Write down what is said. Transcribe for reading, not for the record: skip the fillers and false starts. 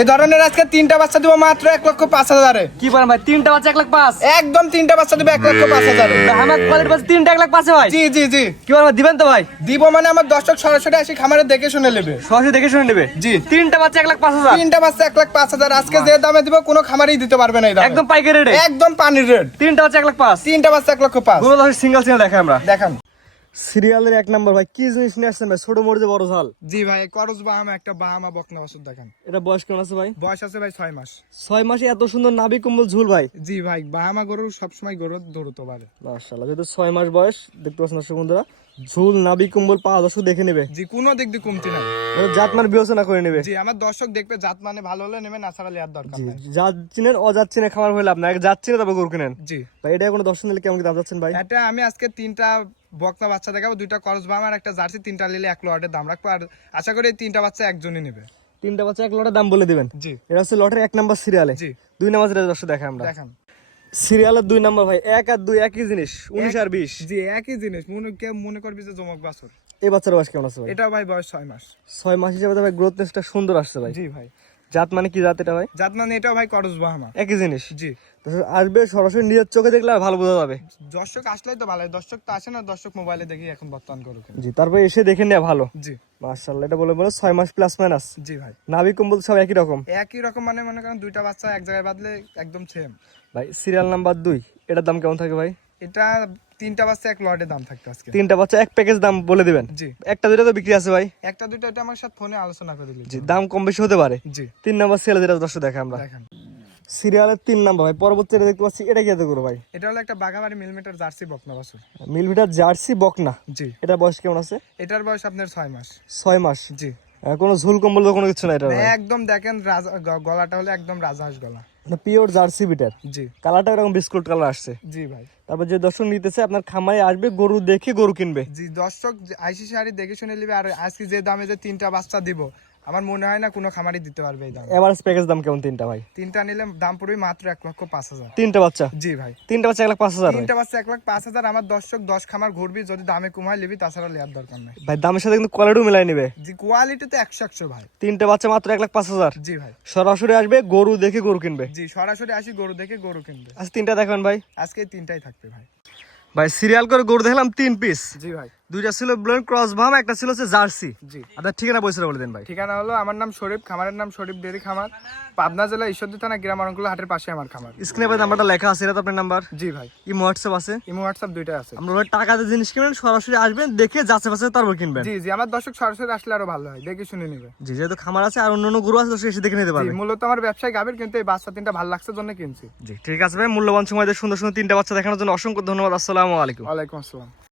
এই ধরনের আজকে তিনটা বাচ্চা দিব মাত্র 1,05,000 কি বলেন ভাই? তিনটা বাচ্চা 1,05,000? একদম তিনটা বাচ্চা দিব 1,05,000 আমার কোয়ালিটি বাচ্চা তিনটা 1,05,000 ভাই? জি জি জি। কি বলেন ভাই, দিবেন তো ভাই? দিব মানে আমার দর্শক সরাসরি আসি খামারে দেখে শুনে নেবে, সরাসরি দেখে শুনে নেবে। জি। তিনটা বাচ্চা 1,05,000? তিনটা বাচ্চা 1,05,000 আজকে যে দামে দিব কোনো খামারেই দিতে পারবে না এই দামে। একদম পাইকারি রেটে, একদম পানির রেট। তিনটা বাচ্চা 1,05,000? তিনটা বাচ্চা 1,05,000। গুলো সিঙ্গেল সিঙ্গেল দেখাই আমরা। দেখান। সিরিয়ালের এক নাম্বার ভাই, কি জিনিস নিয়ে আসছেন ভাই? ছোট মরিচে বড় ঝাল। জি ভাই, করজ বাহামা একটা বাহামা বকনা বাছুর দেখান। এটা বয়স কেমন আছে ভাই? বয়স আছে ভাই 6 মাস। 6 মাসে এত সুন্দর নাভি কম্বল ঝুল ভাই। জি ভাই, বাহামা গরু সবসময় গরু দৌড়তে পারে। মাশাআল্লাহ, যেহেতু 6 মাস বয়স, দেখতে পাচ্ছেন দর্শক বন্ধুরা, ঝুল নাভি কম্বল পা দর্শক দেখে নেবে। জি, কোনো দিক দিয়ে কমতি নাই। জাতমান বিবেচনা করে নেবে। জি, আমার দর্শক দেখবে জাত মানে ভালো হলে নেবে, না ছাড়া লেয়ার দরকার নাই। জাত চিনেন অজাত চিনে খামার হইলে আপনার জাত চিনে তবে গরু কিনেন। জি ভাই, এটা কোনো দর্শন নিলে কেমন কি দাম যাচ্ছেন ভাই? এটা আমি আজকে তিনটা বকনা বাচ্চা দেখাবো, দুইটা করজ বাহামা আর একটা জার্সি, তিনটা নিলে 1 লটের দাম রাখবো। আর আশা করি এই তিনটা বাচ্চা একজনই নেবে। তিনটা বাচ্চা 1 লটের দাম বলে দিবেন। জি। এটা হচ্ছে লটের 1 নাম্বার সিরিয়ালে। জি। 2 নাম্বার সিরিয়ালে দর্শক দেখাই আমরা। দেখান। সিরিয়ালের 2 নাম্বার ভাই, 1 আর 2 একই জিনিস, 19 আর 20। জি, একই জিনিস। কেউ মনে করবি যে জমক বাছুর। এই বাচ্চার বয়স কেমন আছে ভাই? এটা ভাই বয়স 6 মাস। 6 মাস হিসেবে তো ভাই গ্রোথনেসটা সুন্দর আসছে ভাই। জি ভাই। জাত মানে কি জাত এটা ভাই? জাত মানে এটাও ভাই করজ বাহামা। একই জিনিস। জি। দর্শক আসবে সরাসরি নিজের চোখে দেখলে আর ভালো বোঝা যাবে। দর্শক আসলেই তো ভালো, দর্শক তো আসে না, দর্শক মোবাইলে দেখি এখন বর্তমান করুক। জি, তারপরে এসে দেখে নেওয়া ভালো। জি। মাশাআল্লাহ, এটা বলে 6 মাস প্লাস মাইনাস। জি ভাই। নাভি কম্বল সব একই রকম। একই রকম মানে মনে করেন দুইটা বাচ্চা এক জায়গায় বাঁধলে একদম সেম। ভাই সিরিয়াল নাম্বার 2, এটার দাম কেমন থাকে ভাই? এটা তিনটা বাচ্চা 1 লটের দাম থাকবে আজকে। তিনটা বাচ্চা এক প্যাকেজ দাম বলে দিবেন। জি। একটা দুইটা তো বিক্রি আছে ভাই। একটা দুইটা এটা আমার সাথে ফোনে আলোচনা করে দিলি। জি, দাম কম বেশি হতে পারে। জি। 3 নাম্বার সিরিয়াল যেটা দর্শক দেখা আমরা। দেখেন। সিরিয়ালের 3 নাম্বার ভাই, পরবর্তী এটা দেখতে পাচ্ছি, এটা কি এত করে ভাই? এটা হলো একটা বাগাবাড়ি মিলিমিটার জার্সি বকনা বাছুর। মিলভিটার জার্সি বকনা। জি। এটা বয়স কেমন আছে? এটার বয়স আপনার 6 মাস। 6 মাস। জি। কোনো ঝুল কম্বল কোনো কিছু নাই এটা ভাই। একদম দেখেন গলাটা হলো একদম রাজহাঁস গলা। পিওর জার্সি বিটার। জি। কালারটা এরকম বিস্কুট কালার আসছে। জি ভাই। তারপর যে দর্শক নিতেছে আপনার খামারে আসবে, গরু দেখে গরু কিনবে। জি, দর্শক আইসি শাড়ি দেখে শুনে নিবে। আর আজকে যে দামে যে তিনটা বাচ্চা দিব, আমার মনে হয় না কোনো খামারই দিতে পারবে এই দাম। এভারেজ প্যাকেজ দাম কেমন তিনটা ভাই? তিনটা নিলে দাম পড়বে মাত্র 1,05,000। তিনটা বাচ্চা? জি ভাই। তিনটা বাচ্চা 1,05,000 ভাই। তিনটা বাচ্চা 1,05,000। আমার দর্শক 10 খামার ঘুরবি, যদি দামে কমায় নিবি, তাছাড়া লেয়ার দরকার নাই। ভাই দামের সাথে কিন্তু কোয়ালিটিও মিলাই নেবে। জি, কোয়ালিটি তো 100 ভাই। তিনটা বাচ্চা মাত্র 1,05,000। জি ভাই। সরাসরি আসবে, গরু দেখে গরু কিনবে। জি, সরাসরি আসি গরু দেখে গরু কিনবে। আচ্ছা, তিনটা দেখবেন ভাই। আজকে এই তিনটাই থাকবে ভাই। ভাই সিরিয়াল করে গরু দেখলাম 3 পিস। জি ভাই। দুইটা ছিল ব্লেন্ড ক্রস ভাম, একটা ছিল হচ্ছে জার্সি। জি। আপনার ঠিকানা পয়সা বলে দেন ভাই। ঠিকানা হলো, আমার নাম শরীফ, খামারের নাম শরীফ ডেরি খামার, পাবনা জেলা ঈশ্বরদী থানা গ্রাম আরঙ্কুলা হাটের পাশে আমার খামার। স্ক্রিনে ভাই নাম্বারটা লেখা আছে, এটা তো আপনার নাম্বার? জি ভাই। ইমো হোয়াটসঅ্যাপ আছে? ইমো হোয়াটসঅ্যাপ দুইটা আছে। আমরা ভাই টাকা দিয়ে জিনিস কিনবেন, সরাসরি আসবেন, দেখে যাচাই বাছাই তারপর কিনবেন। জি জি, আমার দর্শক সরাসরি আসলে আরো ভালো হয়, দেখে শুনে নিবে। জি, যেহেতু খামার আছে আর অন্যান্য গরু আছে, দর্শক এসে দেখে নিতে জি, পারবে। মূলত আমার ব্যবসায় গাভীর, কিন্তু এই বাচ্চা তিনটা ভালো লাগছে জন্য কিনছি। জি, ঠিক আছে ভাই, মূল্যবান সময় দিয়ে সুন্দর সুন্দর তিনটা বাচ্চা দেখানোর জন্য অসংখ্য ধন্যবাদ। আসসালামু আলাইকুম। ওয়ালাইকুম আসসালাম।